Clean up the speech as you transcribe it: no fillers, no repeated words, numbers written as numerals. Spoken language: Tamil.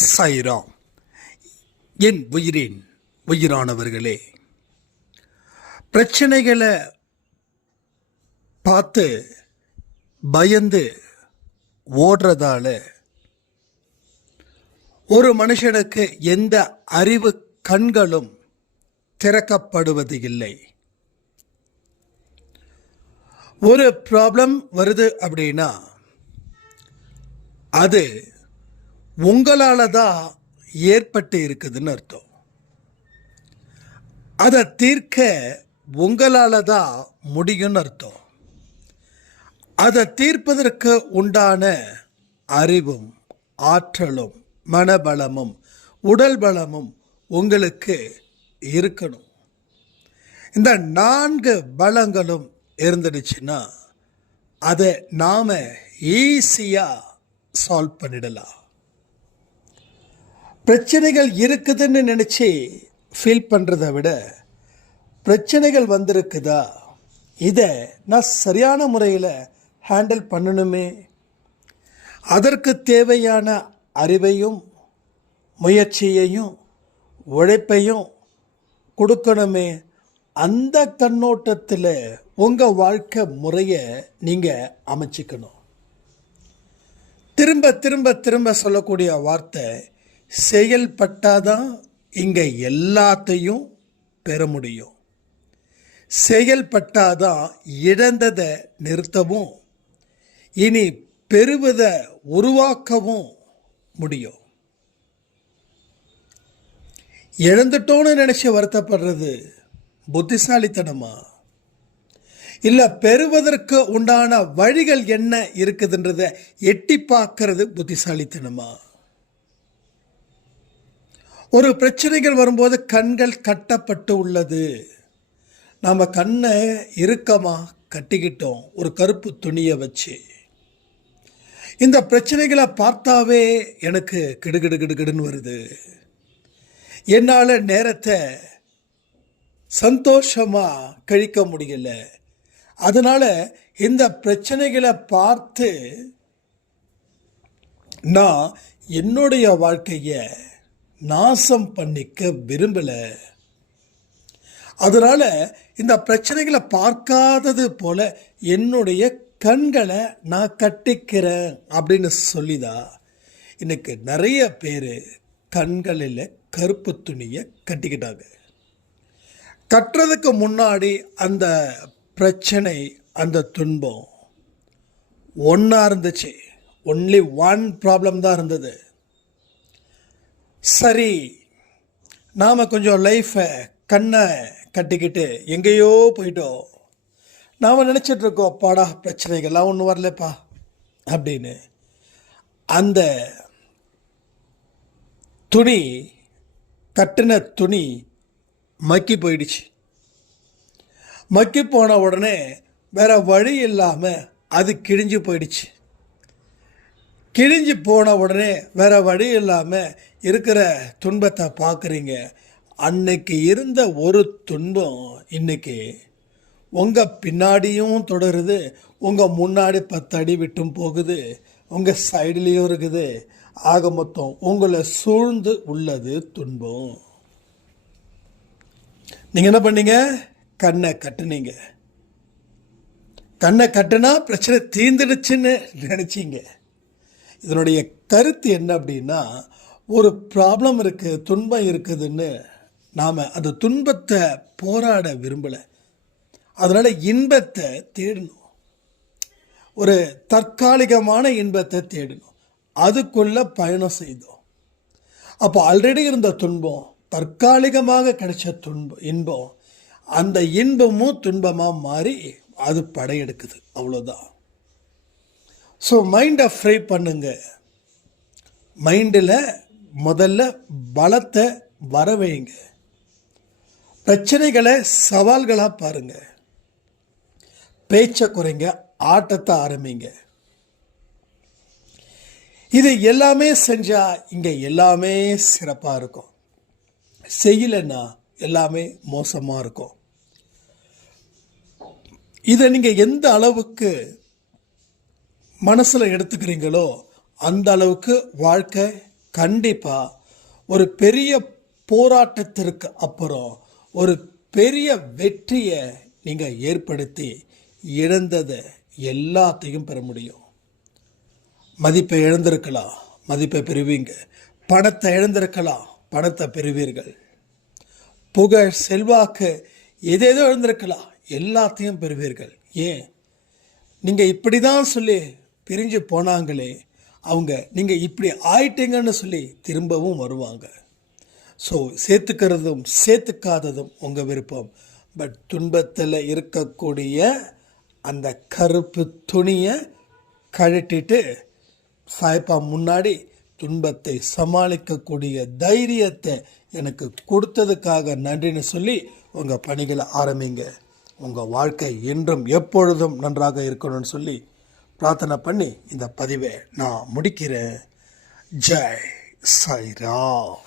சாய்ராம். என் உயிரின் உயிரானவர்களே, பிரச்சனைகளை பார்த்து பயந்து ஓடுறதால ஒரு மனுஷனுக்கு எந்த அறிவு கண்களும் திறக்கப்படுவது இல்லை. ஒரு ப்ராப்ளம் வருது அப்படின்னா அது உங்களால் தான் ஏற்பட்டு இருக்குதுன்னு அர்த்தம். அதை தீர்க்க உங்களால் தான் முடியும்னு அர்த்தம். அதை தீர்ப்பதற்கு உண்டான அறிவும் ஆற்றலும் மனபலமும் உடல் பலமும் உங்களுக்கு இருக்கணும். இந்த 4 பலங்களும் இருந்துடுச்சுன்னா அதை நாம் ஈஸியாக சால்வ் பண்ணிடலாம். பிரச்சனைகள் இருக்குதுன்னு நினச்சி ஃபீல் பண்ணுறதை விட பிரச்சனைகள் வந்திருக்குதா, இதை நான் சரியான முறையில் ஹேண்டில் பண்ணணுமே, அதற்கு தேவையான அறிவையும் முயற்சியையும் உழைப்பையும் கொடுக்கணுமே. அந்த கண்ணோட்டத்தில் உங்கள் வாழ்க்கை முறையை நீங்கள் அமைச்சிக்கணும். திரும்ப திரும்ப திரும்ப சொல்லக்கூடிய வார்த்தை, செயல்பட்டாதான் இங்கே எல்லாத்தையும் பெற முடியும். செயல்பட்டாதான் இழந்ததை நிறுத்தவும் இனி பெறுவதை உருவாக்கவும் முடியும். இழந்துட்டோன்னு நினைச்சு வருத்தப்படுறது புத்திசாலித்தனமா, இல்லை பெறுவதற்கு உண்டான வழிகள் என்ன இருக்குதுன்றதை எட்டி பார்க்கறது புத்திசாலித்தனமா? ஒரு பிரச்சனைகள் வரும்போது கண்கள் கட்டப்பட்டு உள்ளது. நாம் கண்ணை இறுக்கமாக கட்டிக்கிட்டோம் ஒரு கருப்பு துணியை வச்சு. இந்த பிரச்சனைகளை பார்த்தாவே எனக்கு கிடுகிடு கிடுகிடுன்னு வருது. என்னால் நேரத்தை சந்தோஷமாக கழிக்க முடியல. அதனால் இந்த பிரச்சனைகளை பார்த்து நான் என்னுடைய வாழ்க்கையை நாசம் பண்ணிக்க விரும்பலை. அதனால் இந்த பிரச்சனைகளை பார்க்காதது போல என்னுடைய கண்களை நான் கட்டிக்கிறேன் அப்படின்னு சொல்லிதான் இன்னைக்கு நிறைய பேர் கண்களில் கருப்பு துணியை கட்டிக்கிட்டாங்க. கட்டுறதுக்கு முன்னாடி அந்த பிரச்சனை அந்த துன்பம் ஒன்றா இருந்துச்சு. ஒன்லி 1 ப்ராப்ளம் தான் இருந்தது. சரி, நாம் கொஞ்சம் லைஃப்பை கண்ணை கட்டிக்கிட்டு எங்கேயோ போயிட்டோம். நாம் நினச்சிட்ருக்கோம், அப்பாடா பிரச்சனைகள்லாம் ஒன்றும் வரலப்பா அப்படின்னு. அந்த துணி, கட்டின துணி மக்கி போயிடுச்சு. மக்கி போன உடனே வேற வழி இல்லாமல் அது கிழிஞ்சு போயிடுச்சு. கிழிஞ்சு போன உடனே வேற வழி இல்லாமல் இருக்கிற துன்பத்தை பார்க்குறீங்க. அன்னைக்கு இருந்த ஒரு துன்பம் இன்னைக்கு உங்கள் பின்னாடியும் தொடருது, உங்கள் முன்னாடி 10 அடி விட்டும் போகுது, உங்கள் சைடுலேயும் இருக்குது. ஆக மொத்தம் உங்களை சூழ்ந்து உள்ளது துன்பம். நீங்கள் என்ன பண்ணீங்க? கண்ணை கட்டுனீங்க. கண்ணை கட்டுனா பிரச்சனை தீர்ந்துடுச்சுன்னு நினச்சிங்க. இதனுடைய கருத்து என்ன அப்படின்னா, ஒரு ப்ராப்ளம் இருக்குது, துன்பம் இருக்குதுன்னு நாம் அந்த துன்பத்தை போராட விரும்பலை. அதனால் இன்பத்தை தேடணும். ஒரு தற்காலிகமான இன்பத்தை தேடணும். அதுக்குள்ளே பயணம் செய்தோம். அப்போ ஆல்ரெடி இருந்த துன்பம், தற்காலிகமாக கிடைச்ச இன்பம், அந்த இன்பமும் துன்பமாக மாறி அது படையெடுக்குது. அவ்வளோதான். ஸோ மைண்டை ஃப்ரை பண்ணுங்க. மைண்டில் முதல்ல பலத்தை வர வைங்க. பிரச்சனைகளை சவால்களாக பாருங்க. பேச்சை குறைங்க, ஆட்டத்தை ஆரம்பிங்க. இது எல்லாமே செஞ்சால் இங்கே எல்லாமே சிறப்பாக இருக்கும். செய்யலைன்னா எல்லாமே மோசமாக இருக்கும். இதை நீங்கள் எந்த அளவுக்கு மனசில் எடுத்துக்கிறீங்களோ அந்த அளவுக்கு வாழ்க்கை கண்டிப்பாக ஒரு பெரிய போராட்டத்திற்கு அப்புறம் ஒரு பெரிய வெற்றியை நீங்கள் ஏற்படுத்தி இழந்ததை எல்லாத்தையும் பெற முடியும். மதிப்பை இழந்திருக்கலாம், மதிப்பை பெறுவீங்க. பணத்தை இழந்திருக்கலாம், பணத்தை பெறுவீர்கள். புகழ், செல்வாக்கு, எதேதோ இழந்திருக்கலாம், எல்லாத்தையும் பெறுவீர்கள். ஏன், நீங்கள் இப்படி தான் சொல்லி பிரிஞ்சு போனாங்களே அவங்க, நீங்கள் இப்படி ஆயிட்டீங்கன்னு சொல்லி திரும்பவும் வருவாங்க. ஸோ சேர்த்துக்கிறதும் சேர்த்துக்காததும் உங்கள் விருப்பம். பட் துன்பத்தில் இருக்கக்கூடிய அந்த கருப்பு துணியை கழட்டிட்டு சாய்ப்பா முன்னாடி துன்பத்தை சமாளிக்கக்கூடிய தைரியத்தை எனக்கு கொடுத்ததுக்காக நன்றின்னு சொல்லி உங்கள் பணிகளை ஆரம்பிங்க. உங்கள் வாழ்க்கை என்றும் எப்பொழுதும் நன்றாக இருக்கணும்னு சொல்லி பிரார்த்தனை பண்ணி இந்த பதிவை நான் முடிக்கிறேன். ஜெய் சாய்ராம்.